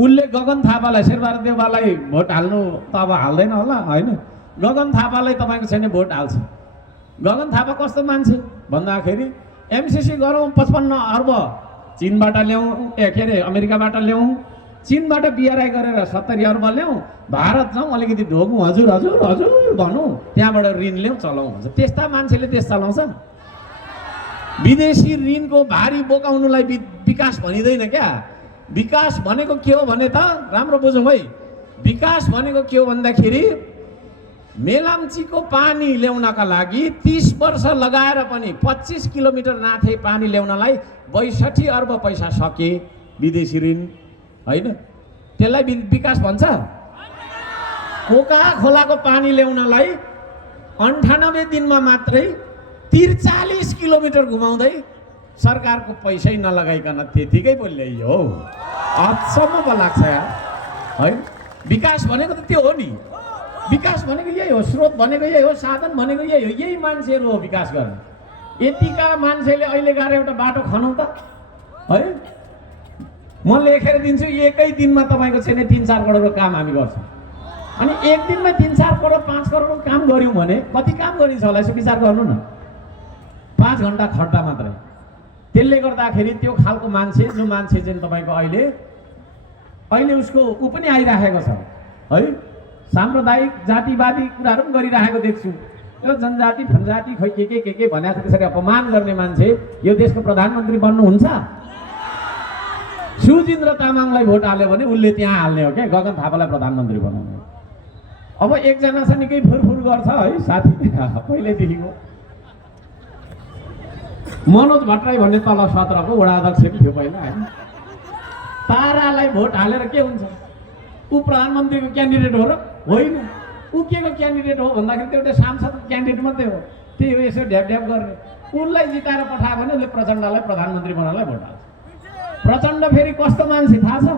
उसले गगन थापालाई, शेरबहादुर देउवालाई भोट हाल्नु त अब हाल्दैन होला होइन, गगन थापालाई तपाईँको छैन भोट हाल्छ। गगन थापा कस्तो मान्छे भन्दाखेरि एमसिसी गरौँ, 55 अर्ब चीनबाट ल्याउँ, के अरे अमेरिकाबाट ल्याउँ, चीनबाट बिआरआई गरेर 70 अर्ब ल्याउँ, भारत जाउँ, अलिकति ढोगौँ, हजुर हजुर हजुर भनौँ, त्यहाँबाट ऋण ल्याउँ, चलाउँ भन्छ। त्यस्ता मान्छेले देश चलाउँछ? विदेशी ऋणको भारी बोकाउनुलाई विकास भनिँदैन क्या। विकास भनेको के हो भने त राम्रो बुझौँ है, विकास भनेको के हो भन्दाखेरि मेलाम्चीको पानी ल्याउनका लागि 30 वर्ष लगाएर पनि 25 किलोमिटर नाथे पानी ल्याउनलाई 62 अर्ब पैसा सके विदेशी ऋण होइन। त्यसलाई विकास भन्छ? कोका खोलाको पानी ल्याउनलाई 98 दिनमा मात्रै 43 किलोमिटर घुमाउँदै सरकारको पैसै नलगाइकन त्यतिकै पो ल्याइयो। अचम्म पो लाग्छ यार है। विकास भनेको त त्यो हो नि, विकास भनेको यही हो, स्रोत भनेको यही हो, साधन भनेको यही हो, यही मान्छेहरू हो विकास गर्ने। यतिका मान्छेले अहिले गएर एउटा बाटो खनौँ त है, म लेखेर दिन्छु एकै दिनमा तपाईँको छैन 3-4 करोडको काम हामी गर्छौँ। अनि एक दिनमा 3-4 करोड 5 करोडको काम गऱ्यौँ भने कति काम गरिन्छ होला यसो विचार गर्नु न। 5 घन्टा खट्दा मात्रै। त्यसले गर्दाखेरि त्यो खालको मान्छे जो मान्छे चाहिँ तपाईँको अहिले उसको ऊ पनि आइराखेको छ है, साम्प्रदायिक जातिवादी कुराहरू पनि गरिराखेको देख्छु। यो जनजाति फनजाति खै के भनेर त्यसरी अपमान गर्ने मान्छे यो देशको प्रधानमन्त्री बन्नुहुन्छ? सुजिन्द्र तामाङलाई भोट हाल्यो भने उसले त्यहाँ हाल्ने हो क्या, गगन थापालाई प्रधानमन्त्री बनाउने। अब एकजना छ निकै फुरफुर गर्छ है साथी, पहिल्यैदेखिको मनोज भट्टराई भन्ने तल 17को वडा अध्यक्ष पनि थियो पहिला होइन। तारालाई भोट हालेर के हुन्छ? ऊ प्रधानमन्त्रीको क्यान्डिडेट हो र होइन? ऊ के को क्यान्डिडेट हो भन्दाखेरि त्यो एउटा सांसदको क्यान्डिडेट मात्रै हो। त्यही हो यसो ढ्याप ढ्याप गर्ने। उनलाई जिताएर पठायो भने उसले प्रचण्डलाई प्रधानमन्त्री बनाउनलाई भोट हाल्छ। प्रचण्ड फेरि कस्तो मान्छे थाहा छ?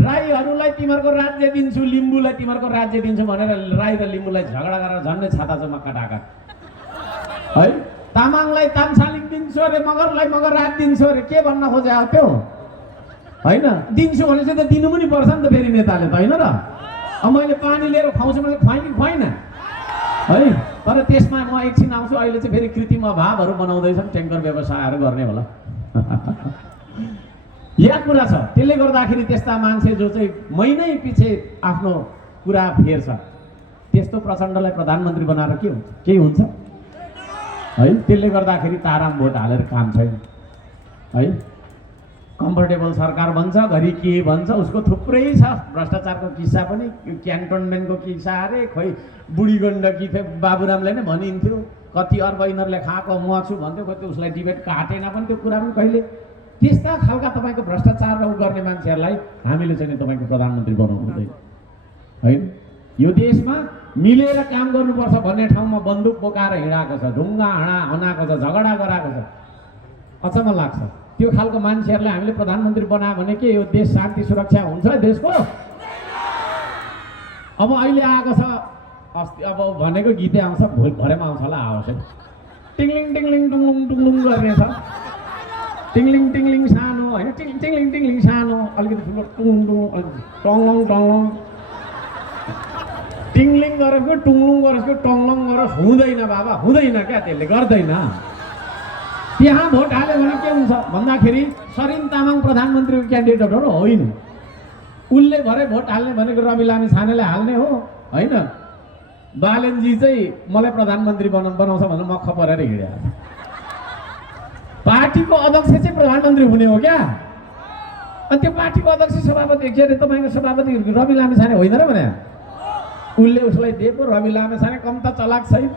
राईहरूलाई तिमीहरूको राज्य दिन्छु, लिम्बूलाई तिमीहरूको राज्य दिन्छु भनेर राई र लिम्बूलाई झगडा गरेर झन्डै छाता जम्मा काटाका है। तामाङलाई तामसालिक दिन्छु अरे, मगरलाई मगर राज दिन्छु अरे, के भन्न खोजे हो त्यो होइन? दिन्छु भनेपछि त दिनु पनि पर्छ नि त फेरि नेताले त होइन र? अब मैले पानी लिएर खुवाउँछु भने खुवाएँ कि खुवाइनँ है। तर त्यसमा म एकछिन आउँछु। अहिले चाहिँ फेरि कृत्रिम अभावहरू बनाउँदैछन्, ट्याङ्कर व्यवसायहरू गर्ने होला यहाँ कुरा छ। त्यसले गर्दाखेरि त्यस्ता मान्छे जो चाहिँ महिनै पछि आफ्नो कुरा फेर्छ, त्यस्तो प्रचण्डलाई प्रधानमन्त्री बनाएर के हुन्छ? केही हुन्छ है। त्यसले गर्दाखेरि ताराम भोट हालेर काम छैन है। कम्फर्टेबल सरकार भन्छ, घरि के भन्छ, उसको थुप्रै छ भ्रष्टाचारको किस्सा पनि। क्यान्टोनमेन्टको किस्सा अरे खोइ बुढी गण्डकी बाबुरामले नै भनिन्थ्यो, कति अर्ब यिनीहरूले खाएको म छु भन्थ्यो, कति उसलाई डिबेट काटेन पनि त्यो कुरा पनि कहिले। त्यस्ता खालका तपाईँको भ्रष्टाचार र उ गर्ने मान्छेहरूलाई हामीले चाहिँ तपाईँको प्रधानमन्त्री बनाउनु हुँदैन होइन। यो देशमा मिलेर काम गर्नुपर्छ भन्ने ठाउँमा बन्दुक बोकाएर हिँडाएको छ, ढुङ्गा हनाएको छ, झगडा गराएको छ। अचम्म लाग्छ। त्यो खालको मान्छेहरूलाई हामीले प्रधानमन्त्री बनायो भने के यो देश शान्ति सुरक्षा हुन्छ देशको? अब अहिले आएको छ अस्ति, अब भनेको गीतै आउँछ, भरेमा आउँछ होला, आओस् है। टिङलिङ टिङलिङ टुङलुङ टुङलुङ गर्ने छ, टिङलिङ टिङलिङ सानो होइन, टिङलिङ टिङलिङ सानो, अलिकति ठुलो टुङ टुङ, टङलङ टङलङ टिङलिङ गरेको टुङलुङ गरेको टङलङ गरेर हुँदैन बाबा, हुँदैन क्या, त्यसले गर्दैन। त्यहाँ भोट हाल्यो भने के हुन्छ भन्दाखेरि सरिन तामाङ प्रधानमन्त्रीको क्यान्डिडेट हो र होइन, उसले भरे भोट हाल्ने भनेको रवि लामिछानेले हाल्ने हो होइन। बालेनजी चाहिँ मलाई प्रधानमन्त्री बनाउँछ भनेर मख परेर हिँड्या, पार्टीको अध्यक्ष चाहिँ प्रधानमन्त्री हुने हो क्या। अनि त्यो पार्टीको अध्यक्ष सभापति के अरे तपाईँको सभापति रवि लामिछाने होइन र भने उसले उसलाई दिएको। रवि लामिछाने कम त चलाक छैन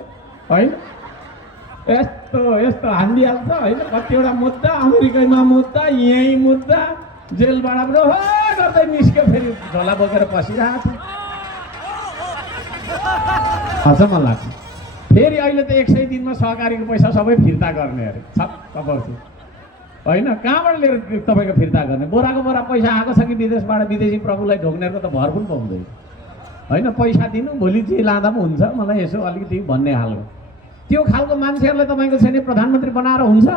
होइन, यस्तो यस्तो हानिदिइहाल्छ होइन। कतिवटा मुद्दा अमेरिकैमा मुद्दा, यहीँ मुद्दा, जेलबाट पनि हो गर्दै निस्क्यो, फेरि झोला बोकेर पसिरहेको छ। अचम्म लाग्छ। फेरि अहिले त 100 दिनमा सहकारीको पैसा सबै फिर्ता गर्ने अरे, छक्क पर्छु होइन। कहाँबाट लिएर तपाईँको फिर्ता गर्ने? बोराको बोरा पैसा आएको छ कि विदेशबाट, विदेशी प्रभुलाई ढोग्नेको त भर पनि पाउँदैन होइन। पैसा दिनु, भोलि जे लाँदा पनि हुन्छ, मलाई यसो अलिकति भन्ने खालको त्यो खालको मान्छेहरूलाई तपाईँको छैन प्रधानमन्त्री बनाएर हुन्छ।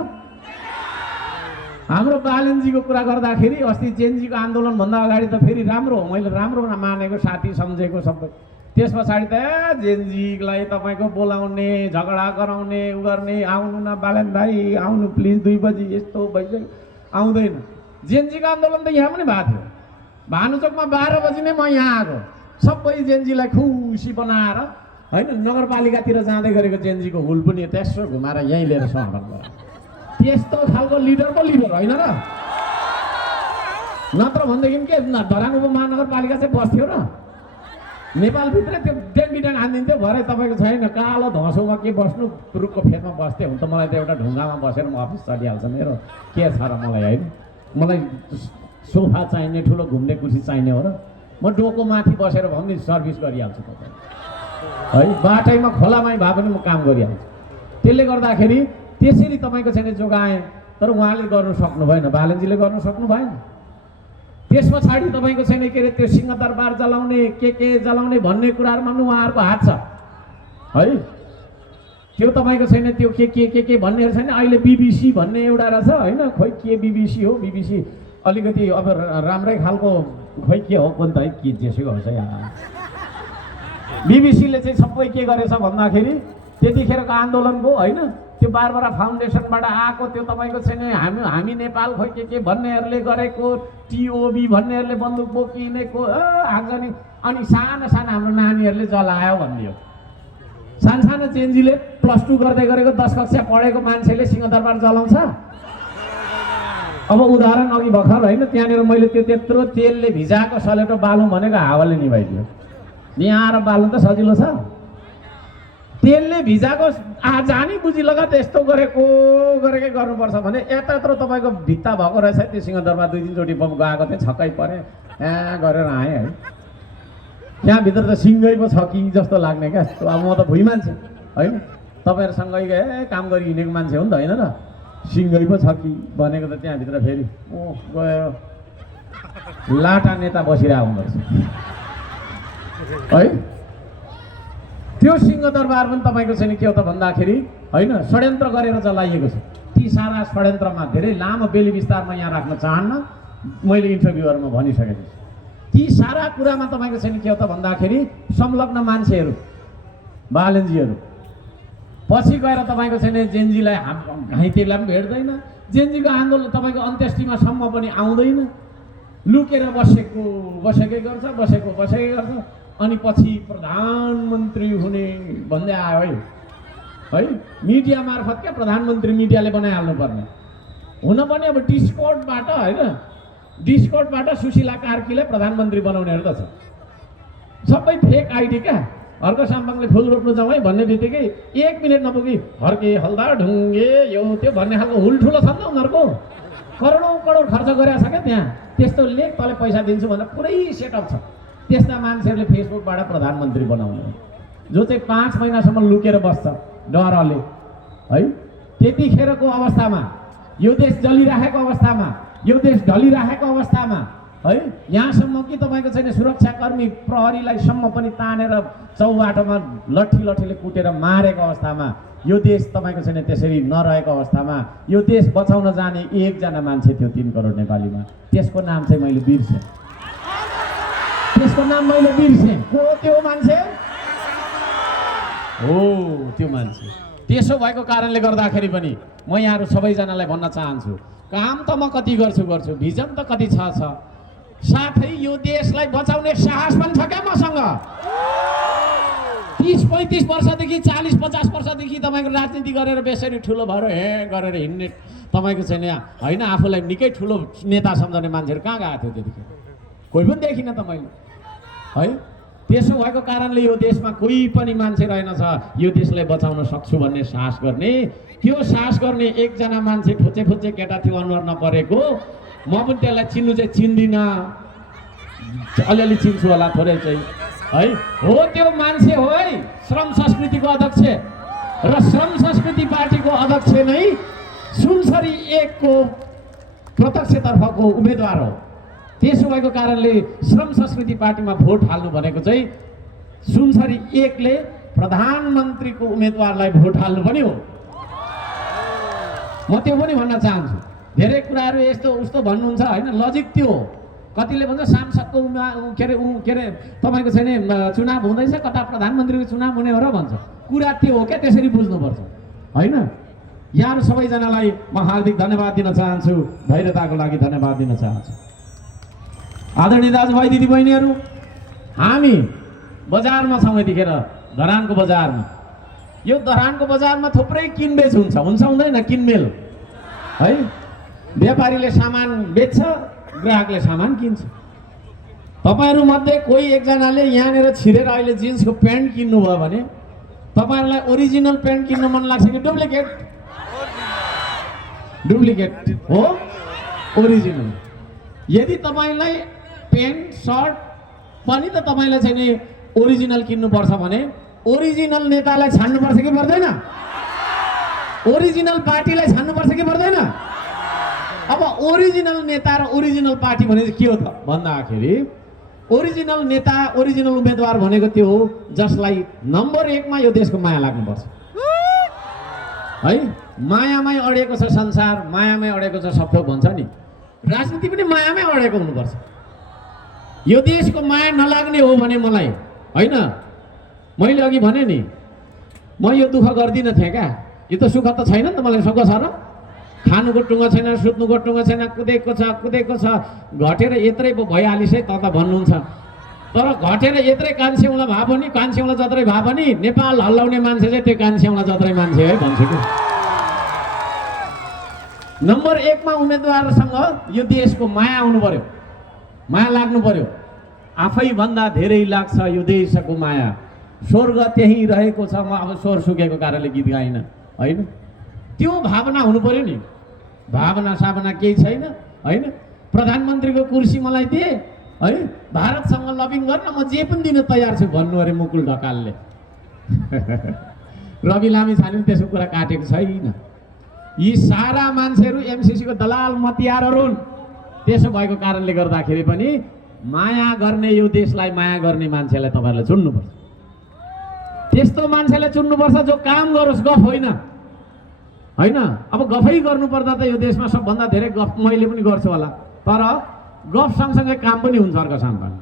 हाम्रो बालेनजीको कुरा गर्दाखेरि अस्ति जेनजीको आन्दोलनभन्दा अगाडि त फेरि राम्रो हो, मैले राम्रो मानेको साथी सम्झेको सबै। त्यस पछाडि त जेनजीलाई तपाईँको बोलाउने, झगडा गराउने, उ गर्ने, आउनु न बालेन भाइ आउनु प्लिज 2 बजी यस्तो भइसक्यो, आउँदैन। जेनजीको आन्दोलन त यहाँ पनि भएको थियो, भानुचोकमा 12 बजी नै म यहाँ आएको, सबै जेनजीलाई खुसी बनाएर होइन। नगरपालिकातिर जाँदै गरेको जेनजीको हुल पनि त्यसो घुमाएर यहीँ लिएर स्वागत गरायो। त्यस्तो खालको लिडर पो लिडर होइन र, नत्र भनेदेखि के धरान उपमहानगरपालिका चाहिँ बस्थ्यो र नेपालभित्रै त्यो डेङ्गिडाङ हानिदिन्थ्यो। भरे तपाईँको छैन कालो धसोमा के बस्नु, रुखको फेदमा बस्थ्यो हुन त मलाई त एउटा ढुङ्गामा बसेर म अफिस चलिहाल्छ मेरो, के छ र मलाई होइन। मलाई सोफा चाहिने, ठुलो घुम्ने कुर्सी चाहिने हो र, म डोको माथि बसेर भए पनि सर्भिस गरिहाल्छु तपाईँ है। बाटैमा खोलामै भए पनि म काम गरिहाल्छु। त्यसले गर्दाखेरि त्यसरी तपाईँको छैन जोगाएँ, तर उहाँले गर्नु सक्नु भएन, बालेनजीले गर्नु सक्नु भएन। त्यस पछाडि तपाईँको छैन के अरे त्यो सिंहदरबार जलाउने, के जलाउने भन्ने कुराहरूमा पनि उहाँहरूको हात छ है। त्यो तपाईँको छैन त्यो के भन्नेहरू छैन। अहिले बिबिसी भन्ने एउटा रहेछ होइन, खोइ के बिबिसी हो, बिबिसी अलिकति अब राम्रै खालको खोइ के हो कुन त है, के जेसुकै होस् है। बिबिसीले चाहिँ सबै के गरेछ भन्दाखेरि त्यतिखेरको आन्दोलनको होइन, त्यो बारबरा फाउन्डेसनबाट आएको त्यो तपाईँको छैन हामी नेपाल खोइ के भन्नेहरूले गरेको, टिओबी भन्नेहरूले बन्दुक बोकिनेको आगजनी, अनि साना साना हाम्रो नानीहरूले जलायो भनिदियो। सानो जेनजीले +2 गर्दै गरेको 10 कक्षा पढेको मान्छेले सिंहदरबार जलाउँछ? अब उदाहरण अघि भर्खर होइन, त्यहाँनिर मैले त्यो त्यत्रो तेलले भिजाएको सलेटो बालौँ भनेको हावाले निभाइदियो। यहाँ आएर बाल्नु त सजिलो छ, तेलले भिजाएको जानी बुझी लगात यस्तो गरेकै गर्नुपर्छ भने यत्रो तपाईँको भित्ता भएको रहेछ। त्यो सिंहदरबार 2-3 चोटि गएको थिएँ, छक्कै परेँ, गरेर आएँ है। त्यहाँभित्र त सिङ्गै पो छ कि जस्तो लाग्ने क्या। अब म त भुइँ मान्छे होइन, तपाईँहरूसँगै काम गरी हिँडेको मान्छे हो नि त होइन र, सिङ्गै पो छ कि भनेको त त्यहाँभित्र फेरि गयो लाटा नेता बसिरहेको हुँदो रहेछ है। त्यो सिंहदरबार पनि तपाईँको छैन के हो त भन्दाखेरि होइन, षड्यन्त्र गरेर जलाइएको छ। ती सारा षड्यन्त्रमा धेरै लामो बेली विस्तारमा यहाँ राख्न चाहन्न, मैले इन्टरभ्यूहरूमा भनिसकेको छु। ती सारा कुरामा तपाईँको छैन के हो त भन्दाखेरि संलग्न मान्छेहरू बालेनजीहरू पछि गएर तपाईँको छैन जेनजीलाई घाइतेलाई पनि भेट्दैन, जेनजीको आन्दोलन तपाईँको अन्त्येष्टिमासम्म पनि आउँदैन, लुकेर बसेकै गर्छ। अनि पछि प्रधानमन्त्री हुने भन्दै आयो है। मिडिया मार्फत क्या प्रधानमन्त्री मिडियाले बनाइहाल्नु पर्ने हुन पनि अब डिस्कोर्डबाट होइन, डिस्कोर्डबाट सुशीला कार्कीलाई प्रधानमन्त्री बनाउनेहरू त छ, सबै फेक आइडी क्या। हर्क साम्बाङले फुल रोप्नु जाउँ है भन्ने बित्तिकै 1 मिनट नपुगी हर्के हल्दा ढुङ्गे यो त्यो भन्ने खालको हुल ठुलो छ नि त उनीहरूको, करोड खर्च गरेको छ क्या त्यहाँ। त्यस्तो लेख तँले पैसा दिन्छु भनेर पुरै सेटअप छ। त्यस्ता मान्छेहरूले फेसबुकबाट प्रधानमन्त्री बनाउने, जो चाहिँ 5 महिनासम्म लुकेर बस्छ डरले है। त्यतिखेरको अवस्थामा, यो देश जलिराखेको अवस्थामा, यो देश ढलिराखेको अवस्थामा है, यहाँसम्म कि तपाईँको छैन सुरक्षाकर्मी प्रहरीलाईसम्म पनि तानेर चौबाटोमा लट्ठीले कुटेर मारेको अवस्थामा, यो देश तपाईँको छैन त्यसरी नरहेको अवस्थामा यो देश बचाउन जाने 1 जना मान्छे थियो 3 करोड नेपालीमा। त्यसको नाम चाहिँ मैले बिर्सेँ, त्यसको नाम मैले बिर्सेँ। को त्यो मान्छे? हो त्यो मान्छे। त्यसो भएको कारणले गर्दाखेरि पनि म यहाँहरू सबैजनालाई भन्न चाहन्छु, काम त म कति गर्छु भिजन त कति छ साथै यो देशलाई बचाउने साहस पनि छ क्या मसँग। 30-35 वर्षदेखि 40-50 वर्षदेखि तपाईँको राजनीति गरेर बेसरी ठुलो भएर गरेर हिँड्ने तपाईँको चाहिँ होइन, आफूलाई निकै ठुलो नेता सम्झने मान्छेहरू कहाँ गएको थियो त्यतिखेर? कोही पनि देखिनँ त मैले है। त्यसो भएको कारणले यो देशमा कोही पनि मान्छे रहेनछ यो देशलाई बचाउन सक्छु भन्ने साहस गर्ने। त्यो साहस गर्ने एकजना मान्छे फुच्चे केटा थियो, अनुहार नपरेको। म पनि त्यसलाई चिन्नु चाहिँ चिन्दिनँ, अलिअलि चिन्छु होला थोरै चाहिँ है। हो त्यो मान्छे हो है श्रम संस्कृतिको अध्यक्ष र श्रम संस्कृति पार्टीको अध्यक्ष नै सुनसरी 1 को प्रत्यक्षतर्फको उम्मेदवार हो। त्यसो भएको कारणले श्रम संस्कृति पार्टीमा भोट हाल्नु भनेको चाहिँ सुनसरी 1 ले प्रधानमन्त्रीको उम्मेदवारलाई भोट हाल्नु पनि हो। म त्यो पनि भन्न चाहन्छु। धेरै कुराहरू यस्तो उस्तो भन्नुहुन्छ होइन, लजिक त्यो हो। कतिले भन्छ सांसदको के अरे तपाईँको चाहिँ चुनाव हुँदैछ, कता प्रधानमन्त्रीको चुनाव हुने हो र भन्छ। कुरा त्यो हो क्या, त्यसरी बुझ्नुपर्छ होइन। यहाँहरू सबैजनालाई म हार्दिक धन्यवाद दिन चाहन्छु, धैर्यताको लागि धन्यवाद दिन चाहन्छु। आदरणीय दाजुभाइ दिदीबहिनीहरू, हामी बजारमा छौँ यतिखेर, धरानको बजारमा। यो धरानको बजारमा थुप्रै किनबेच हुन्छ हुँदैन किनमेल है। व्यापारीले सामान बेच्छ, ग्राहकले सामान किन्छ। तपाईँहरू मध्ये कोही एकजनाले यहाँनिर छिरेर अहिले जिन्सको प्यान्ट किन्नुभयो भने तपाईँहरूलाई ओरिजिनल प्यान्ट किन्न मन लाग्छ कि डुप्लिकेट? डुप्लिकेट हो, ओरिजिनल। यदि तपाईँलाई प्यान्ट सर्ट पनि त तपाईँलाई चाहिँ नि ओरिजिनल किन्नुपर्छ भने ओरिजिनल नेतालाई छान्नुपर्छ कि पर्दैन? ओरिजिनल पार्टीलाई छान्नुपर्छ कि पर्दैन? अब ओरिजिनल नेता र ओरिजिनल पार्टी भने के हो त भन्दाखेरि ओरिजिनल नेता ओरिजिनल उम्मेदवार भनेको त्यो हो जसलाई नम्बर 1 मा यो देशको माया लाग्नुपर्छ है। मायामै अडेको छ संसार, मायामै अडेको छ सब थोक भन्छ नि। राजनीति पनि मायामै अडेको हुनुपर्छ। यो देशको माया नलाग्ने हो भने मलाई होइन, मैले अघि भने नि म यो दुःख गर्दिनँ थिएँ क्या। यो त सुख त छैन नि त मलाई, सुख छ र? खानुको टुङ्गो छैन, सुत्नुको टुङ्गो छैन, कुदेको छ घटेर यत्रै पो भइहालिस् है त भन्नुहुन्छ। तर घटेर यत्रै कान्छेउला भए पनि, कान्छेउला जत्रै भए पनि नेपाल हल्लाउने मान्छे चाहिँ त्यो कान्छेउला जत्रै मान्छे है भन्छु कि। नम्बर 1 मा उम्मेदवारसँग यो देशको माया आउनु पर्यो, माया लाग्नु पर्यो। आफैभन्दा धेरै लाग्छ यो देशको माया, स्वर्ग त्यही रहेको छ। म अब स्वर सुकेको कारणले गीत गाइन होइन। त्यो भावना हुनु पर्यो नि। भावना सावना केही छैन होइन। प्रधानमन्त्रीको कुर्सी मलाई दिए है, भारतसँग लबिङ गर्न म जे पनि दिन तयार छु भन्नु अरे मुकुल ढकालले। रवि लामिछानेले त्यसो कुरा काटेको छैन। यी सारा मान्छेहरू एमसीसीको दलाल मतियारहरू हुन्। त्यसो भएको कारणले गर्दाखेरि पनि माया गर्ने, यो देशलाई माया गर्ने मान्छेलाई तपाईँहरूले चुन्नुपर्छ। त्यस्तो मान्छेलाई चुन्नुपर्छ जो काम गरोस्, गफ होइन होइन। अब गफै गर्नुपर्दा त यो देशमा सबभन्दा धेरै गफ मैले पनि गर्छु होला, तर गफ सँगसँगै काम पनि हुन्छ अर्को सामान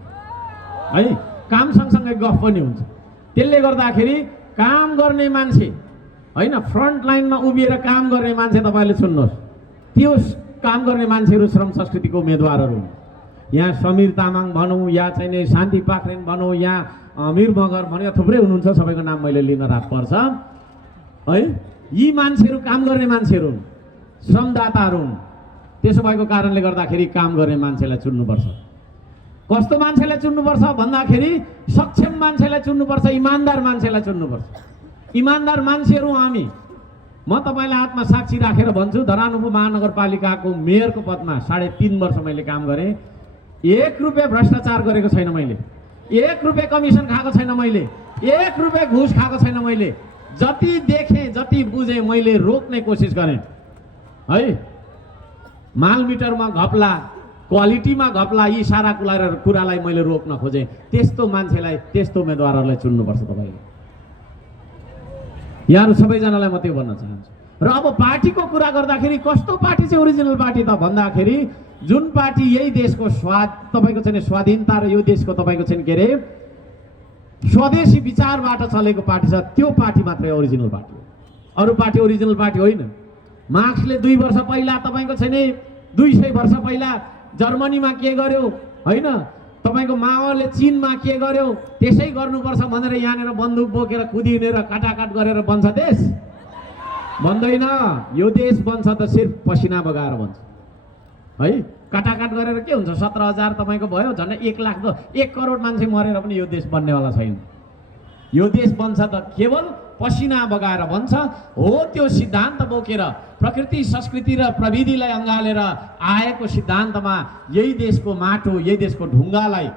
है। काम सँगसँगै गफ पनि हुन्छ। त्यसले गर्दाखेरि काम गर्ने मान्छे होइन, फ्रन्ट लाइनमा उभिएर काम गर्ने मान्छे तपाईँले चुन्नुहोस्। त्यो काम गर्ने मान्छेहरू श्रम संस्कृतिको उम्मेदवारहरू हुन्। यहाँ समीर तामाङ भनौँ या चाहिँ नि शान्ति पाखरेन भनौँ, यहाँ अमिर मगर भनेर थुप्रै हुनुहुन्छ, सबैको नाम मैले लिन रात पर्छ है। यी मान्छेहरू काम गर्ने मान्छेहरू हुन्, श्रमदाताहरू हुन्। त्यसो भएको कारणले गर्दाखेरि काम गर्ने मान्छेलाई चुन्नुपर्छ। कस्तो मान्छेलाई चुन्नुपर्छ भन्दाखेरि सक्षम मान्छेलाई चुन्नुपर्छ, इमान्दार मान्छेलाई चुन्नुपर्छ। इमान्दार मान्छेहरू हामी। म तपाईँलाई हातमा साक्षी राखेर भन्छु, धरान उपमहानगरपालिकाको मेयरको पदमा 3.5 वर्ष मैले काम गरेँ। 1 रुपियाँ भ्रष्टाचार गरेको छैन मैले, 1 रुपियाँ कमिसन खाएको छैन मैले, 1 रुपियाँ घुस खाएको छैन मैले। जति देखेँ जति बुझेँ मैले रोक्ने कोसिस गरेँ है। माल मिटरमा घपला, क्वालिटीमा घपला, यी सारा कुरालाई मैले रोक्न खोजेँ। त्यस्तो मान्छेलाई, त्यस्तो उम्मेदवारहरूलाई चुन्नुपर्छ तपाईँले। यहाँहरू सबैजनालाई म त्यो भन्न चाहन्छु। र अब पार्टीको कुरा गर्दाखेरि कस्तो पार्टी चाहिँ ओरिजिनल पार्टी त भन्दाखेरि जुन पार्टी यही देशको स्वाद तपाईँको चाहिँ स्वाधीनता र यो देशको तपाईँको चाहिँ के अरे स्वदेशी विचारबाट चलेको पार्टी छ, त्यो पार्टी मात्रै ओरिजिनल पार्टी हो, अरू पार्टी ओरिजिनल पार्टी होइन। मार्क्सले 2 वर्ष पहिला तपाईँको छैन 200 वर्ष पहिला जर्मनीमा के गर्यो होइन, तपाईँको माओले चीनमा के गर्यो त्यसै गर्नुपर्छ भनेर यहाँनिर बन्दुक बोकेर कुदिनेर काटाकाट गरेर बन्छ देश? बन्दैन। यो देश बन्छ त सिर्फ पसिना बगाएर बन्छ है। काटाकाट गरेर के हुन्छ? 17,000 तपाईँको भयो, झन्डै 1 लाख 1 करोड मान्छे मरेर पनि यो देश बन्नेवाला छैन। यो देश बन्छ त केवल पसिना बगाएर बन्छ हो। त्यो सिद्धान्त बोकेर प्रकृति संस्कृति र प्रविधिलाई अँगालेर आएको सिद्धान्तमा यही देशको माटो, यही देशको ढुङ्गालाई